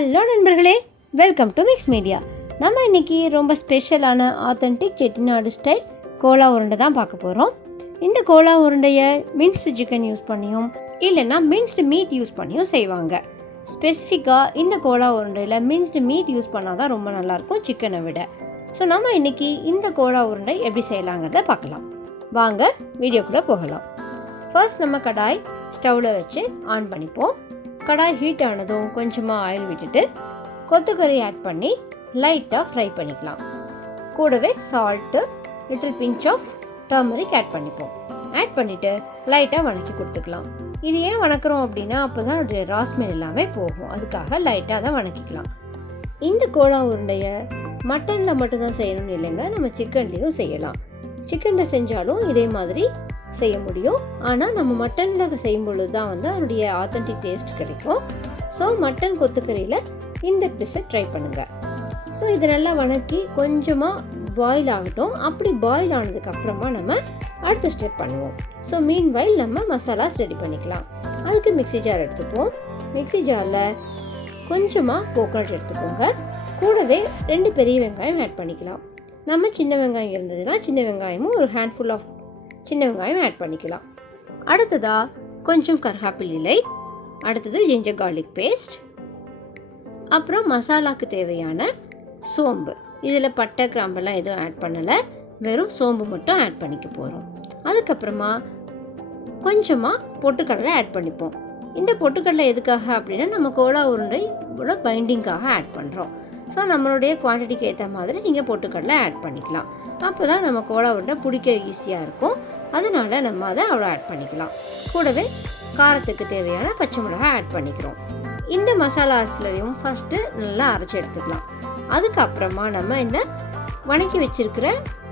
Hello நண்பர்களே, welcome to mix media. நம்ம இன்றைக்கி ரொம்ப ஸ்பெஷலான ஆத்தென்டிக் செட்டிநாடு ஸ்டைல் கோலா உருண்டை தான் பார்க்க போகிறோம். இந்த கோலா உருண்டையை மின்ஸ்டு சிக்கன் யூஸ் பண்ணியும் இல்லைன்னா மின்ஸ்டு மீட் யூஸ் பண்ணியும் செய்வாங்க. ஸ்பெசிஃபிக்காக இந்த கோலா உருண்டையில் மின்ஸ்டு மீட் யூஸ் பண்ணால் தான் ரொம்ப நல்லாயிருக்கும் சிக்கனை விட. ஸோ நம்ம இன்றைக்கி இந்த கோலா உருண்டை எப்படி செய்யலாங்கிறத பார்க்கலாம். வாங்க வீடியோக்குள்ளே போகலாம். ஃபர்ஸ்ட் நம்ம கடாய் ஸ்டவ்வில் வச்சு ஆன் பண்ணிப்போம். கடாய் ஹீட் ஆனதும் கொஞ்சமாக ஆயில் விட்டுட்டு கொத்தமல்லி ஆட் பண்ணி லைட்டாக ஃப்ரை பண்ணிக்கலாம். கூடவே salt, little pinch of turmeric add பண்ணிப்போம். ஆட் பண்ணிவிட்டு லைட்டாக வணக்கி கொடுத்துக்கலாம். இது ஏன் வணக்கிறோம் அப்படின்னா அப்போ தான் அதோடைய ராஸ்மெல் எல்லாமே போகும். அதுக்காக லைட்டாக தான் வணக்கிக்கலாம். இந்த கோலா உருண்டையை மட்டனில் மட்டும்தான் செய்யணும்னு இல்லைங்க, நம்ம சிக்கன்லேயும் செய்யலாம். சிக்கனில் செஞ்சாலும் இதே மாதிரி செய்ய முடியும். ஆனால் நம்ம மட்டனில் செய்யும் பொழுது தான் அதனுடைய ஆத்தென்டிக் டேஸ்ட் கிடைக்கும். ஸோ மட்டன் கொத்துக்கறியில் இந்த டிஷ்ஷை ட்ரை பண்ணுங்கள். ஸோ இதை நல்லா வணக்கி கொஞ்சமாக பாயில் ஆகட்டும். அப்படி பாயில் ஆனதுக்கப்புறமா நம்ம அடுத்த ஸ்டெப் பண்ணுவோம். ஸோ மீன்வைல் நம்ம மசாலாஸ் ரெடி பண்ணிக்கலாம். அதுக்கு மிக்ஸி ஜார் எடுத்துப்போம். மிக்ஸி ஜாரில் கொஞ்சமாக கோகோனட் எடுத்துக்கோங்க. கூடவே 2 பெரிய வெங்காயம் ஆட் பண்ணிக்கலாம். நம்ம சின்ன வெங்காயம் இருந்ததுன்னா சின்ன வெங்காயமும் ஒரு ஹேண்ட்ஃபுல் ஆஃப் சின்ன வெங்காயம் ஆட் பண்ணிக்கலாம். அடுத்ததாக கொஞ்சம் கருவேப்பிலை இலை, அடுத்தது ஜிஞ்சர் கார்லிக் பேஸ்ட், அப்புறம் மசாலாவுக்கு தேவையான சோம்பு. இதில் பட்டை கிராம்பெல்லாம் எதுவும் ஆட் பண்ணலை, வெறும் சோம்பு மட்டும் ஆட் பண்ணிக்க போகிறோம். அதுக்கப்புறமா கொஞ்சமாக பொட்டுக்கடலை ஆட் பண்ணிப்போம். இந்த பொட்டுக்கடலை எதுக்காக அப்படின்னா நம்ம கோலா உருண்டையோட பைண்டிங்காக ஆட் பண்ணுறோம். ஸோ நம்மளுடைய குவான்டிட்டிக்கு ஏற்ற மாதிரி நீங்கள் பொட்டுக்கடலை ஆட் பண்ணிக்கலாம். அப்போ தான் நம்ம கோலா உருண்டை பிடிக்க ஈஸியாக இருக்கும். அதனால நம்ம அதை அவ்வளோ ஆட் பண்ணிக்கலாம். கூடவே காரத்துக்கு தேவையான பச்சை மிளகாய் ஆட் பண்ணிக்கிறோம். இந்த மசாலாஸ்லையும் ஃபஸ்ட்டு நல்லா அரைச்சி எடுத்துக்கலாம். அதுக்கப்புறமா நம்ம இந்த வணக்கி வச்சுருக்கிற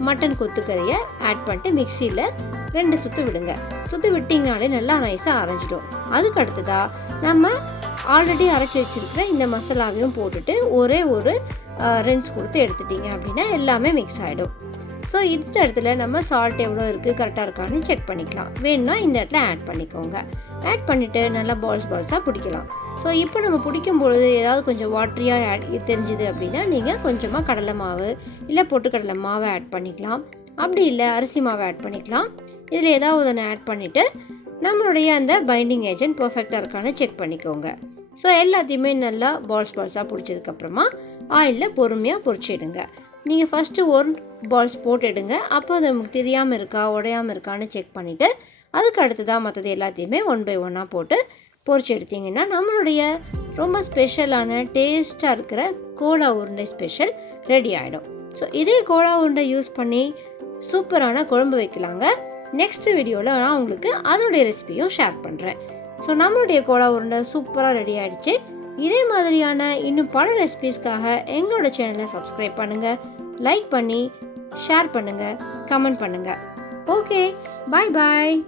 மட்டன் கொத்துக்கறியை ஆட் பண்ணிட்டு மிக்சியில் 2 சுற்று விடுங்க. சுற்று விட்டிங்கனாலே நல்லா நைஸாக அரைஞ்சிடும். அதுக்கு அடுத்ததாக நம்ம ஆல்ரெடி அரைச்சி வச்சுருக்கிற இந்த மசாலாவையும் போட்டுட்டு ஒரே ஒரு ரென்ஸ் கொடுத்து எடுத்துட்டிங்க அப்படின்னா எல்லாமே மிக்ஸ் ஆகிடும். ஸோ இந்த இடத்துல நம்ம சால்ட் எவ்வளோ இருக்குது கரெக்டாக இருக்கான்னு செக் பண்ணிக்கலாம். வேணும்னா இந்த இடத்துல ஆட் பண்ணிக்கோங்க. ஆட் பண்ணிவிட்டு நல்லா பால்ஸாக பிடிக்கலாம். ஸோ இப்போ நம்ம பிடிக்கும் பொழுது ஏதாவது கொஞ்சம் வாட்டரியாக தெரிஞ்சுது அப்படின்னா நீங்கள் கொஞ்சமாக கடலை மாவு இல்லை பொட்டுக்கடலை மாவை ஆட் பண்ணிக்கலாம். அப்படி இல்லை அரிசி மாவை ஆட் பண்ணிக்கலாம். இதில் ஏதாவது ஒன்று ஆட் பண்ணிவிட்டு நம்மளுடைய அந்த பைண்டிங் ஏஜென்ட் பர்ஃபெக்டாக இருக்கான்னு செக் பண்ணிக்கோங்க. ஸோ எல்லாத்தையுமே நல்லா பால்ஸாக பிடிச்சதுக்கப்புறமா ஆயிலில் பொறுமையாக பொரிச்சிடுங்க. நீங்கள் ஃபஸ்ட்டு ஒரு பால்ஸ் போட்டு எடுங்க. அப்போ அது நமக்கு தெரியாமல் இருக்கா உடையாமல் இருக்கான்னு செக் பண்ணிவிட்டு அதுக்கு அடுத்ததாக மற்றது எல்லாத்தையுமே 1 by 1 போட்டு பொரிச்சு எடுத்திங்கன்னா நம்மளுடைய ரொம்ப ஸ்பெஷலான டேஸ்ட்டாக இருக்கிற கோலா உருண்டை ஸ்பெஷல் ரெடி ஆகிடும். ஸோ இதே கோலா உருண்டை யூஸ் பண்ணி சூப்பரான குழம்பு வைக்கலாங்க. நெக்ஸ்ட் வீடியோவில் நான் உங்களுக்கு அதனுடைய ரெசிபியும் ஷேர் பண்ணுறேன். ஸோ நம்மளுடைய கோலா உருண்டை சூப்பராக ரெடி ஆகிடுச்சு. இதே மாதிரியான இன்னும் பல ரெசிபீஸ்க்காக எங்களோட சேனலை சப்ஸ்கிரைப் பண்ணுங்கள், லைக் பண்ணி ஷேர் பண்ணுங்கள், கமெண்ட் பண்ணுங்கள். ஓகே, பாய்.